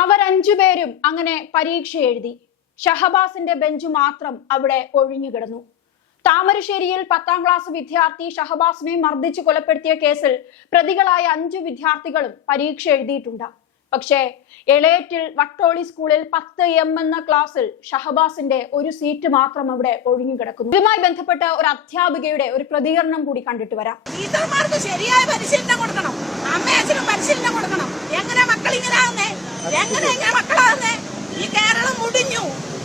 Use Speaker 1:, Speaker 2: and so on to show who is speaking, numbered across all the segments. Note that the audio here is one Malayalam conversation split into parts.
Speaker 1: അവരഞ്ചുപേരും അങ്ങനെ പരീക്ഷ എഴുതി. ഷഹബാസിന്റെ ബെഞ്ച് മാത്രം അവിടെ ഒഴിഞ്ഞുകിടന്നു താമരശ്ശേരിയിൽ പത്താം ക്ലാസ് വിദ്യാർത്ഥി ഷഹബാസിനെ മർദ്ദിച്ചു കൊലപ്പെടുത്തിയ കേസിൽ പ്രതികളായ അഞ്ചു വിദ്യാർത്ഥികളും പരീക്ഷ എഴുതിയിട്ടുണ്ട്. പക്ഷേ എളേറ്റിൽ വട്ടോളി സ്കൂളിൽ പത്ത് എം എന്ന ക്ലാസ്സിൽ ഷഹബാസിന്റെ ഒരു സീറ്റ് മാത്രം അവിടെ ഒഴിഞ്ഞു കിടക്കുന്നു. ഇതുമായി ബന്ധപ്പെട്ട ഒരു അധ്യാപികയുടെ ഒരു പ്രതികരണം കൂടി കണ്ടിട്ട് വരാം.
Speaker 2: ടീച്ചർമാർക്ക് ശരിയായ പരിശീലനം കൊടുക്കണം. അമ്മയച്ഛനും പരിശീലനം കൊടുക്കണം. എങ്ങനെ മക്കൾ ഇങ്ങനെ എങ്ങനെ ഇങ്ങനെ മക്കളാകുന്നേ ഈ കേരളം മുടിഞ്ഞു.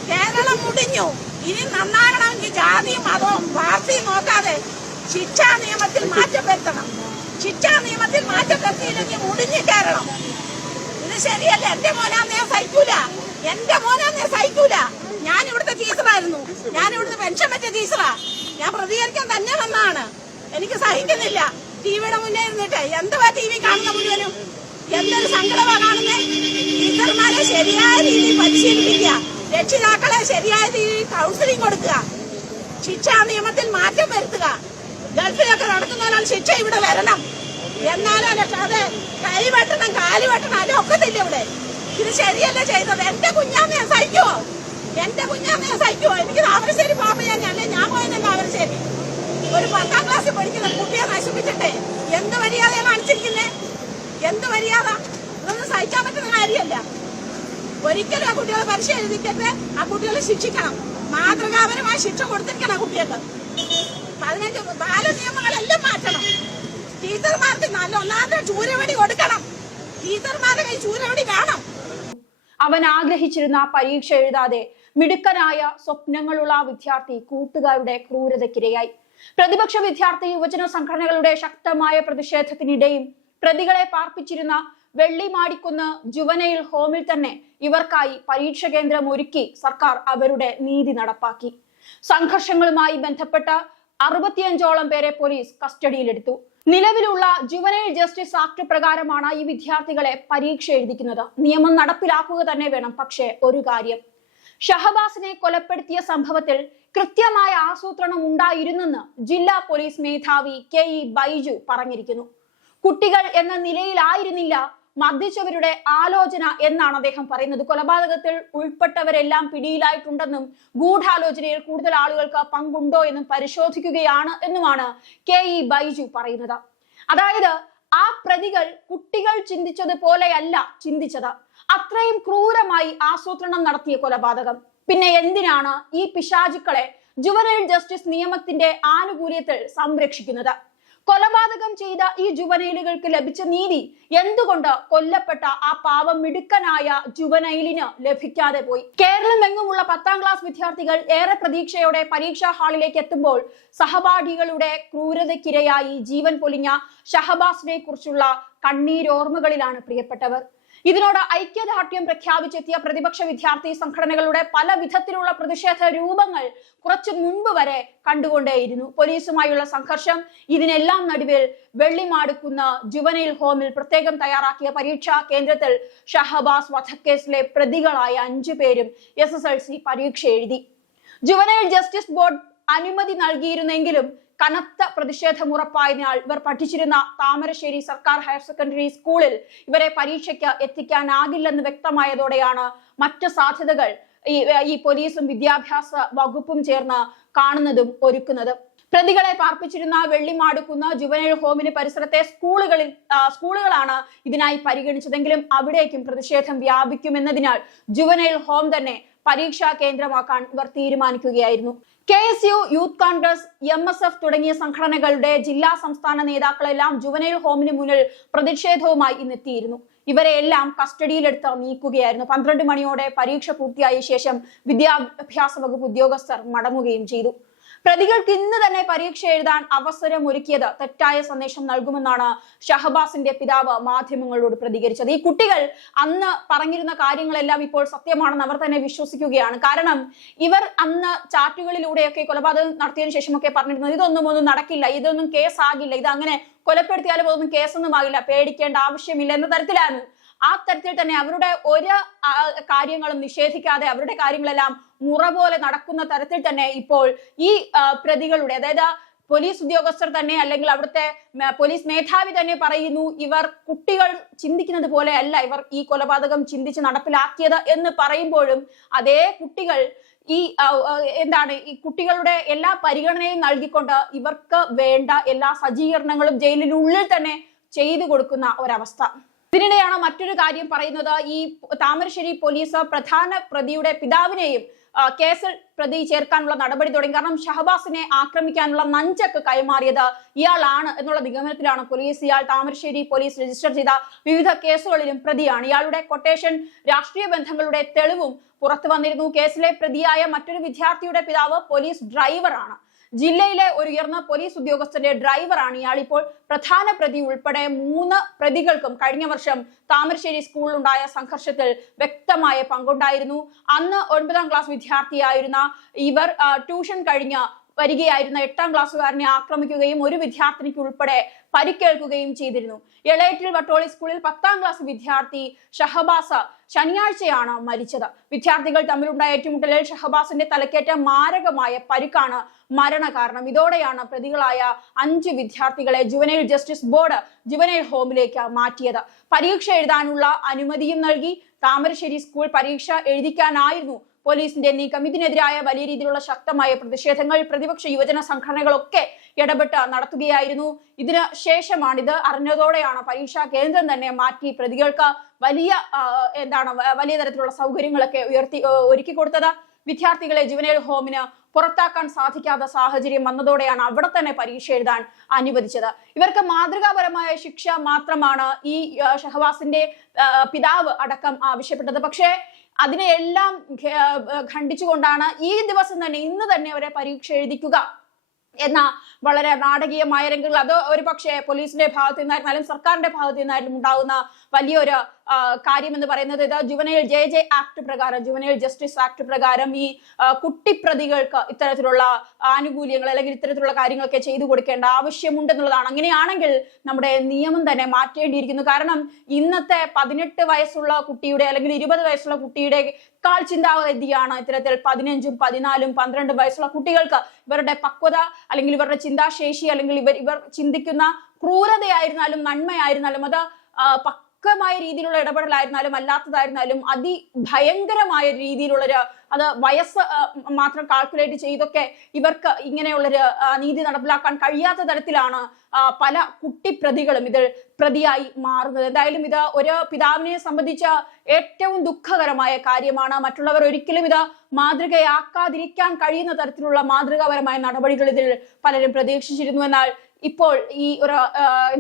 Speaker 2: കേരളം മുടിഞ്ഞു. ഇനി നന്നാകണമെങ്കിൽ ജാതിയും മതവും പാർട്ടിയും നോക്കാതെ ശിക്ഷാ നിയമത്തിൽ മാറ്റം വരുത്തണം ശിക്ഷാ നിയമത്തിൽ മാറ്റം വരുത്തിയില്ലെങ്കിൽ മുടിഞ്ഞു കേരളം ഇത് ശരിയല്ല. എന്റെ മോനാന്ന് ഞാൻ സഹിക്കൂല. എന്റെ മോനാന്ന് ഞാൻ സഹിക്കൂല. ഞാൻ ഇവിടുത്തെ ടീച്ചറായിരുന്നു. ഞാൻ ഇവിടുത്തെ പെൻഷൻ പറ്റിയ ടീച്ചറാ. ഞാൻ പ്രതികരിക്കാൻ തന്നെ വന്നാണ് എനിക്ക് സഹിക്കുന്നില്ല. ടിവിയുടെ മുന്നേ ഇരുന്നിട്ട് എന്തുവാ ടി വി കാണുന്ന മുഴുവനും? എന്തൊരു സങ്കടമാ കാണുന്നേ? ടീച്ചർമാരെ ശരിയായ രീതിയിൽ പരിശീലിപ്പിക്കുക. രക്ഷിതാക്കളെ ശരിയായ രീതിയിൽ കൗൺസിലിംഗ് കൊടുക്കുക. ശിക്ഷാ നിയമത്തിൽ മാറ്റം വരുത്തുക. ഗൾഫിലൊക്കെ നടത്തുന്നവരാണ് ശിക്ഷ ഇവിടെ വരണം. എന്നാലും അല്ലാതെ കൈ വെട്ടണം കാൽ വെട്ടണം. അതൊക്കെ തില്ല ഇവിടെ. ഇത് ശരിയല്ല ചെയ്തത്. എന്റെ കുഞ്ഞാമ്മയെ ഞാൻ സഹിക്കുവോ? എന്റെ കുഞ്ഞാമ്മയെ ഞാൻ സഹിക്കുവോ? എനിക്ക് താമരശ്ശേരി പോകുമ്പോ ഞാൻ അല്ലേ? ഞാൻ പോയത് താമരശ്ശേരി. ഒരു പത്താം ക്ലാസ്സിൽ പഠിക്കുന്ന കുട്ടിയെ നശിപ്പിച്ചിട്ടേ. എന്ത് മര്യാദ കാണിച്ചിരിക്കുന്നേ? എന്ത് മര്യാദ? ഇതൊന്നും സഹിക്കാൻ പറ്റുന്ന കാര്യമല്ല. ഒരിക്കലും ആ കുട്ടികളെ പരീക്ഷ എഴുതിച്ചിട്ട് ആ കുട്ടികളെ ശിക്ഷിക്കണം. മാതൃകാപരമായ ശിക്ഷ കൊടുത്തിരിക്കണം ആ കുട്ടികൾക്ക്. പതിനഞ്ച് ബാല നിയമങ്ങളെല്ലാം മാറ്റണം. ടീച്ചർമാർക്ക് നല്ല ഒന്നാമത്തെ ചൂരവടി കൊടുക്കണം. ടീച്ചർമാരുടെ കൈ ചൂരവടി വേണം.
Speaker 1: അവൻ ആഗ്രഹിച്ചിരുന്ന പരീക്ഷ എഴുതാതെ മിടുക്കനായ സ്വപ്നങ്ങളുള്ള വിദ്യാർത്ഥി കൂട്ടുകാരുടെ ക്രൂരതയ്ക്കിരയായി. പ്രതിപക്ഷ വിദ്യാർത്ഥി യുവജന സംഘടനകളുടെ ശക്തമായ പ്രതിഷേധത്തിനിടെയും പ്രതികളെ പാർപ്പിച്ചിരുന്ന വെള്ളിമാടിക്കുന്ന് ജുവനയിൽ ഹോമിൽ തന്നെ ഇവർക്കായി പരീക്ഷ കേന്ദ്രം ഒരുക്കി സർക്കാർ അവരുടെ നീതി നടപ്പാക്കി. സംഘർഷങ്ങളുമായി ബന്ധപ്പെട്ട അറുപത്തിയഞ്ചോളം പേരെ പോലീസ് കസ്റ്റഡിയിലെടുത്തു. നിലവിലുള്ള ജുവനൈൽ ജസ്റ്റിസ് ആക്ട് പ്രകാരമാണ് ഈ വിദ്യാർത്ഥികളെ പരീക്ഷ എഴുതിക്കുന്നത്. നിയമം നടപ്പിലാക്കുക തന്നെ വേണം. പക്ഷേ ഒരു കാര്യം. ഷഹബാസിനെ കൊലപ്പെടുത്തിയ സംഭവത്തിൽ കൃത്യമായ ആസൂത്രണം ഉണ്ടായിരുന്നെന്ന് ജില്ലാ പോലീസ് മേധാവി കെ ഇ ബൈജു പറഞ്ഞിരിക്കുന്നു. കുട്ടികൾ എന്ന നിലയിലായിരുന്നില്ല മർദ്ദിച്ചവരുടെ ആലോചന എന്നാണ് അദ്ദേഹം പറയുന്നത്. കൊലപാതകത്തിൽ ഉൾപ്പെട്ടവരെല്ലാം പിടിയിലായിട്ടുണ്ടെന്നും ഗൂഢാലോചനയിൽ കൂടുതൽ ആളുകൾക്ക് പങ്കുണ്ടോ എന്നും പരിശോധിക്കുകയാണ് എന്നുമാണ് കെ ഇ ബൈജു പറയുന്നത്. അതായത് ആ പ്രതികൾ കുട്ടികൾ ചിന്തിച്ചത് പോലെയല്ല ചിന്തിച്ചത്. അത്രയും ക്രൂരമായി ആസൂത്രണം നടത്തിയ കൊലപാതകം. പിന്നെ എന്തിനാണ് ഈ പിശാചുക്കളെ ജുവനൈൽ ജസ്റ്റിസ് നിയമത്തിന്റെ ആനുകൂല്യത്തിൽ സംരക്ഷിക്കുന്നത്? കൊലപാതകം ചെയ്ത ഈ ജുവനൈലുകൾക്ക് ലഭിച്ച നീതി എന്തുകൊണ്ട് കൊല്ലപ്പെട്ട ആ പാവം മിടുക്കനായ ജുവനൈലിന് ലഭിക്കാതെ പോയി? കേരളമെങ്ങുമുള്ള പത്താം ക്ലാസ് വിദ്യാർത്ഥികൾ ഏറെ പ്രതീക്ഷയോടെ പരീക്ഷാ ഹാളിലേക്ക് എത്തുമ്പോൾ സഹപാഠികളുടെ ക്രൂരതയ്ക്കിരയായി ജീവൻ പൊലിഞ്ഞ ഷഹബാസിനെ കുറിച്ചുള്ള കണ്ണീരോർമ്മകളിലാണ് പ്രിയപ്പെട്ടവർ. ഇതിനോട് ഐക്യദാർഢ്യം പ്രഖ്യാപിച്ചെത്തിയ പ്രതിപക്ഷ വിദ്യാർത്ഥി സംഘടനകളുടെ പല വിധത്തിലുള്ള പ്രതിഷേധ രൂപങ്ങൾ കുറച്ചു മുൻപ് വരെ കണ്ടുകൊണ്ടേയിരുന്നു. പോലീസുമായുള്ള സംഘർഷം ഇതിനെല്ലാം നടുവിൽ വെള്ളിമാടുക്കുന്ന ജുവനൈൽ ഹോമിൽ പ്രത്യേകം തയ്യാറാക്കിയ പരീക്ഷാ കേന്ദ്രത്തിൽ ഷഹബാസ് വധക്കേസിലെ പ്രതികളായ അഞ്ചു പേരും എസ് എസ് എൽ സി പരീക്ഷ എഴുതി. ജുവനൈൽ ജസ്റ്റിസ് ബോർഡ് അനുമതി നൽകിയിരുന്നെങ്കിലും കനത്ത പ്രതിഷേധം ഉറപ്പായതിനാൽ ഇവർ പഠിച്ചിരുന്ന താമരശ്ശേരി സർക്കാർ ഹയർ സെക്കൻഡറി സ്കൂളിൽ ഇവരെ പരീക്ഷയ്ക്ക് എത്തിക്കാനാകില്ലെന്ന് വ്യക്തമായതോടെയാണ് മറ്റ് സാധ്യതകൾ ഈ ഈ പോലീസും വിദ്യാഭ്യാസ വകുപ്പും ചേർന്ന് കാണുന്നതും ഒരുക്കുന്നതും. പ്രതികളെ പാർപ്പിച്ചിരുന്ന വെള്ളിമാടുക്കുന്ന ജുവനൈൽ ഹോമിന് പരിസരത്തെ സ്കൂളുകളിൽ സ്കൂളുകളാണ് ഇതിനായി പരിഗണിച്ചതെങ്കിലും അവിടേക്കും പ്രതിഷേധം വ്യാപിക്കുമെന്നതിനാൽ ജുവനൈൽ ഹോം തന്നെ പരീക്ഷാ കേന്ദ്രമാക്കാൻ ഇവർ തീരുമാനിക്കുകയായിരുന്നു. K S U youth Congress M S F തുടങ്ങിയ സംഘടനകളുടെ ജില്ലാ സംസ്ഥാന നേതാക്കളെല്ലാം ജുവനൈൽ ഹോമിന് മുന്നിൽ പ്രതിഷേധവുമായി ഇന്നെത്തിയിരുന്നു. ഇവരെയെല്ലാം കസ്റ്റഡിയിലെടുത്ത് നീക്കുകയായിരുന്നു. പന്ത്രണ്ട് മണിയോടെ പരീക്ഷ പൂർത്തിയായ ശേഷം വിദ്യാഭ്യാസ വകുപ്പ് ഉദ്യോഗസ്ഥർ മടങ്ങുകയും ചെയ്തു. പ്രതികൾക്ക് ഇന്ന് തന്നെ പരീക്ഷ എഴുതാൻ അവസരം ഒരുക്കിയത് തെറ്റായ സന്ദേശം നൽകുമെന്നാണ് ഷഹബാസിന്റെ പിതാവ് മാധ്യമങ്ങളോട് പ്രതികരിച്ചത്. ഈ കുട്ടികൾ അന്ന് പറഞ്ഞിരുന്ന കാര്യങ്ങളെല്ലാം ഇപ്പോൾ സത്യമാണെന്ന് അവർ തന്നെ വിശ്വസിക്കുകയാണ്. കാരണം ഇവർ അന്ന് ചാറ്റുകളിലൂടെയൊക്കെ കൊലപാതകം നടത്തിയതിനു ശേഷമൊക്കെ പറഞ്ഞിരുന്നത് ഇതൊന്നും ഒന്നും നടക്കില്ല ഇതൊന്നും കേസാകില്ല ഇത് അങ്ങനെ കൊലപ്പെടുത്തിയാലും ഒന്നും കേസൊന്നും ആകില്ല പേടിക്കേണ്ട ആവശ്യമില്ല എന്ന തരത്തിലായിരുന്നു ആ തരത്തിൽ തന്നെ അവരുടെ ഒരു കാര്യങ്ങളും നിഷേധിക്കാതെ അവരുടെ കാര്യങ്ങളെല്ലാം മുറ പോലെ നടക്കുന്ന തരത്തിൽ തന്നെ ഇപ്പോൾ ഈ പ്രതികളുടെ അതായത് പോലീസ് ഉദ്യോഗസ്ഥർ തന്നെ അല്ലെങ്കിൽ അവിടുത്തെ പോലീസ് മേധാവി തന്നെ പറയുന്നു ഇവർ കുട്ടികൾ ചിന്തിക്കുന്നത് പോലെ അല്ല ഇവർ ഈ കൊലപാതകം ചിന്തിച്ച് നടപ്പിലാക്കിയത് എന്ന് പറയുമ്പോഴും അതേ കുട്ടികൾ ഈ എന്താണ് ഈ കുട്ടികളുടെ എല്ലാ പരിഗണനയും നൽകിക്കൊണ്ട് ഇവർക്ക് വേണ്ട എല്ലാ സജ്ജീകരണങ്ങളും ജയിലിനുള്ളിൽ തന്നെ ചെയ്തു കൊടുക്കുന്ന ഒരവസ്ഥ. ഇതിനിടെയാണ് മറ്റൊരു കാര്യം പറയുന്നത് ഈ താമരശ്ശേരി പോലീസ് പ്രധാന പ്രതിയുടെ പിതാവിനെയും കേസിൽ പ്രതി ചേർക്കാനുള്ള നടപടി തുടങ്ങി. കാരണം ഷഹബാസിനെ ആക്രമിക്കാനുള്ള നഞ്ചക്ക് കൈമാറിയത് ഇയാളാണ് എന്നുള്ള നിഗമനത്തിലാണ് പോലീസ്. ഇയാൾ താമരശ്ശേരി പോലീസ് രജിസ്റ്റർ ചെയ്ത വിവിധ കേസുകളിലും പ്രതിയാണ്. ഇയാളുടെ കൊട്ടേഷൻ രാഷ്ട്രീയ ബന്ധങ്ങളുടെ തെളിവും പുറത്തു വന്നിരുന്നു. കേസിലെ പ്രതിയായ മറ്റൊരു വിദ്യാർത്ഥിയുടെ പിതാവ് പോലീസ് ഡ്രൈവറാണ്. ജില്ലയിലെ ഒരു ഉയർന്ന പോലീസ് ഉദ്യോഗസ്ഥന്റെ ഡ്രൈവറാണ് ഇയാൾ. ഇപ്പോൾ പ്രധാന പ്രതി ഉൾപ്പെടെ മൂന്ന് പ്രതികൾക്കും കഴിഞ്ഞ വർഷം താമരശ്ശേരി സ്കൂളിലുണ്ടായ സംഘർഷത്തിൽ വ്യക്തമായ പങ്കുണ്ടായിരുന്നു. അന്ന് ഒൻപതാം ക്ലാസ് വിദ്യാർത്ഥിയായിരുന്ന ഇവർ ട്യൂഷൻ കഴിഞ്ഞ വരികയായിരുന്ന എട്ടാം ക്ലാസ്സുകാരനെ ആക്രമിക്കുകയും ഒരു വിദ്യാർത്ഥിനിക്ക് ഉൾപ്പെടെ പരിക്കേൽക്കുകയും ചെയ്തിരുന്നു. എളേറ്റിൽ വട്ടോളി സ്കൂളിൽ പത്താം ക്ലാസ് വിദ്യാർത്ഥി ഷഹബാസ ശനിയാഴ്ചയാണ് മരിച്ചത്. വിദ്യാർത്ഥികൾ തമ്മിലുണ്ടായ ഏറ്റുമുട്ടലിൽ ഷഹബാസിന്റെ തലക്കേറ്റ മാരകമായ പരിക്കാണ് മരണകാരണം ഇതോടെയാണ് പ്രതികളായ അഞ്ച് വിദ്യാർത്ഥികളെ ജുവനൈൽ ജസ്റ്റിസ് ബോർഡ് ജുവനൈൽ ഹോമിലേക്ക് മാറ്റിയത്. പരീക്ഷ എഴുതാനുള്ള അനുമതിയും നൽകി. താമരശ്ശേരി സ്കൂൾ പരീക്ഷ എഴുതിക്കാനായിരുന്നു പോലീസിന്റെ നീക്കം. ഇതിനെതിരായ വലിയ രീതിയിലുള്ള ശക്തമായ പ്രതിഷേധങ്ങൾ പ്രതിപക്ഷ യുവജന സംഘടനകളൊക്കെ ഇടപെട്ട് നടത്തുകയായിരുന്നു. ഇതിന് ശേഷമാണ് ഇത് അറിഞ്ഞതോടെയാണ് പരീക്ഷാ കേന്ദ്രം തന്നെ മാറ്റി പ്രതികൾക്ക് വലിയ എന്താണ് വലിയ തരത്തിലുള്ള സൗകര്യങ്ങളൊക്കെ ഉയർത്തി ഒരുക്കി കൊടുത്തത്. വിദ്യാർത്ഥികളെ ജുവനൈൽ ഹോമിന് പുറത്താക്കാൻ സാധിക്കാത്ത സാഹചര്യം വന്നതോടെയാണ് അവിടെ തന്നെ പരീക്ഷ എഴുതാൻ അനുവദിച്ചത്. ഇവർക്ക് മാതൃകാപരമായ ശിക്ഷ മാത്രമാണ് ഈ ഷഹവാസിന്റെ പിതാവ് അടക്കം ആവശ്യപ്പെട്ടത്. പക്ഷേ അതിനെയെല്ലാം ഖണ്ഡിച്ചുകൊണ്ടാണ് ഈ ദിവസം തന്നെ ഇന്ന് തന്നെ അവരെ പരീക്ഷ എഴുതിക്കുക എന്ന വളരെ നാടകീയമായ രംഗങ്ങൾ. അത് ഒരു പക്ഷേ പോലീസിന്റെ ഭാഗത്തു നിന്നായിരുന്നാലും സർക്കാരിന്റെ ഭാഗത്തു നിന്നായാലും ഉണ്ടാകുന്ന വലിയൊരു കാര്യം എന്ന് പറയുന്നത് ഇത് ജുവനൈൽ ജെ ജെ ആക്ട് പ്രകാരം ജുവനൈൽ ജസ്റ്റിസ് ആക്ട് പ്രകാരം ഈ കുട്ടിപ്രതികൾക്ക് ഇത്തരത്തിലുള്ള ആനുകൂല്യങ്ങൾ അല്ലെങ്കിൽ ഇത്തരത്തിലുള്ള കാര്യങ്ങളൊക്കെ ചെയ്തു കൊടുക്കേണ്ട ആവശ്യമുണ്ടെന്നുള്ളതാണ്. അങ്ങനെയാണെങ്കിൽ നമ്മുടെ നിയമം തന്നെ മാറ്റേണ്ടിയിരിക്കുന്നു. കാരണം ഇന്നത്തെ പതിനെട്ട് വയസ്സുള്ള കുട്ടിയുടെ അല്ലെങ്കിൽ ഇരുപത് വയസ്സുള്ള കുട്ടിയുടെ കാൽ ചിന്താഗതിയാണ് ഇത്തരത്തിൽ പതിനഞ്ചും പതിനാലും പന്ത്രണ്ടും വയസ്സുള്ള കുട്ടികൾക്ക് ഇവരുടെ പക്വത അല്ലെങ്കിൽ ഇവരുടെ ചിന്താശേഷി അല്ലെങ്കിൽ ഇവർ ഇവർ ചിന്തിക്കുന്ന ക്രൂരതയായിരുന്നാലും നന്മയായിരുന്നാലും അത് ആ, പക്വമായ രീതിയിലുള്ള ഇടപെടലായിരുന്നാലും അല്ലാത്തതായിരുന്നാലും അതിഭയങ്കരമായ രീതിയിലുള്ളൊരു അത് വയസ്സ് മാത്രം കാൽക്കുലേറ്റ് ചെയ്തൊക്കെ ഇവർക്ക് ഇങ്ങനെയുള്ളൊരു നീതി നടപ്പിലാക്കാൻ കഴിയാത്ത തരത്തിലാണ് പല പല കുട്ടിപ്രതികളും ഇതിൽ പ്രതിയായി മാറുന്നത്. എന്തായാലും ഇത് ഒരു പിതാവിനെ സംബന്ധിച്ച ഏറ്റവും ദുഃഖകരമായ കാര്യമാണ്. മറ്റുള്ളവർ ഒരിക്കലും ഇത് മാതൃകയാക്കാതിരിക്കാൻ കഴിയുന്ന തരത്തിലുള്ള മാതൃകാപരമായ നടപടികൾ ഇതിൽ പലരും പ്രതീക്ഷിച്ചിരുന്നു. എന്നാൽ ഇപ്പോൾ ഈ ഒരു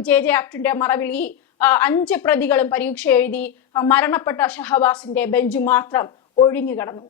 Speaker 1: ജെ ജെ ആക്ടിന്റെ മറവിൽ ഈ അഞ്ച് പ്രതികളും പരീക്ഷ എഴുതി മരണപ്പെട്ട ഷഹബാസിന്റെ ബെഞ്ച് മാത്രം ഒഴിഞ്ഞു കടന്നു.